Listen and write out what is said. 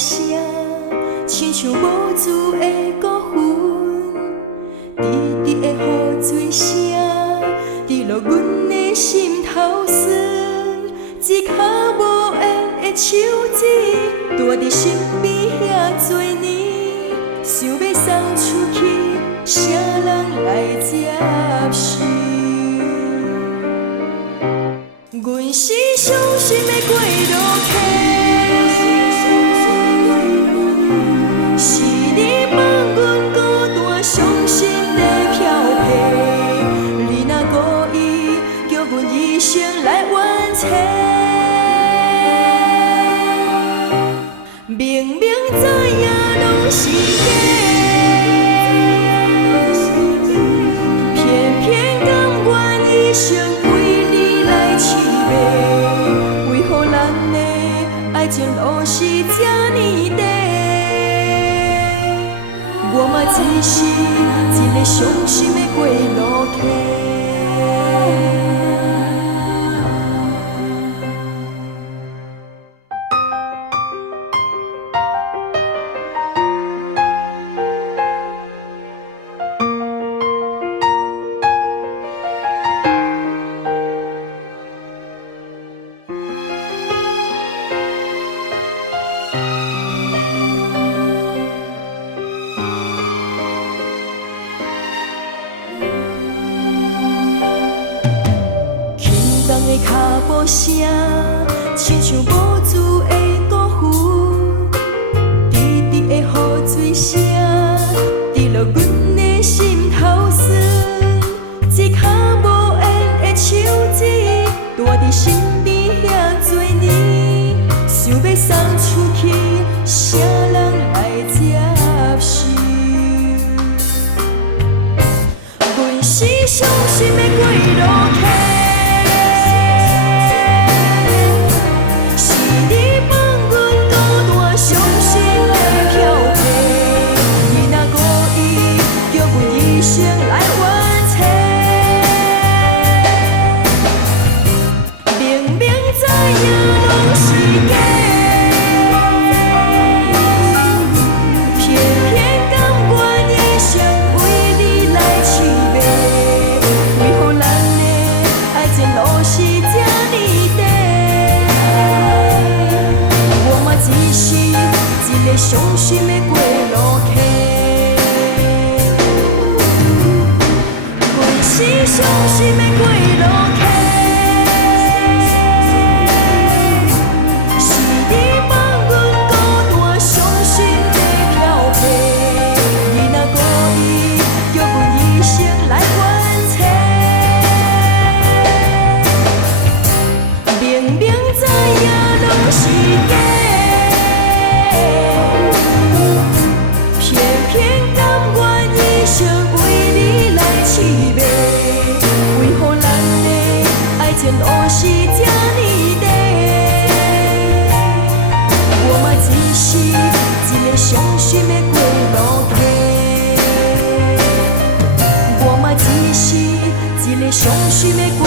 声，亲像无助的孤魂，滴滴的雨水声，滴落阮的心头酸。一脚无缘的手指，住伫身边遐多年，想要送出去，啥人来接受？阮是伤心的过路客，是你放阮孤单伤心的漂泊。你若故意叫阮一生来冤妻，明明知影拢是假，偏偏甘愿一生为你来痴迷。为何咱的爱情路是这呢短？我嘛只是一个伤心的过路客。的脚步声，亲像无助的孤魂，滴滴的雨水声，滴落阮的心头酸。一脚无缘的手指，住伫身边遐多年，想要送出去，啥人来接受？阮是伤心的过路客。伤心的过路客，阮是伤心的过路客，是你放阮孤单伤心的漂泊。你若故意叫阮一生来冤妻，明明知影拢是假。路是这呢短，我嘛只是一个伤心的过路客，我嘛只是一个伤心的过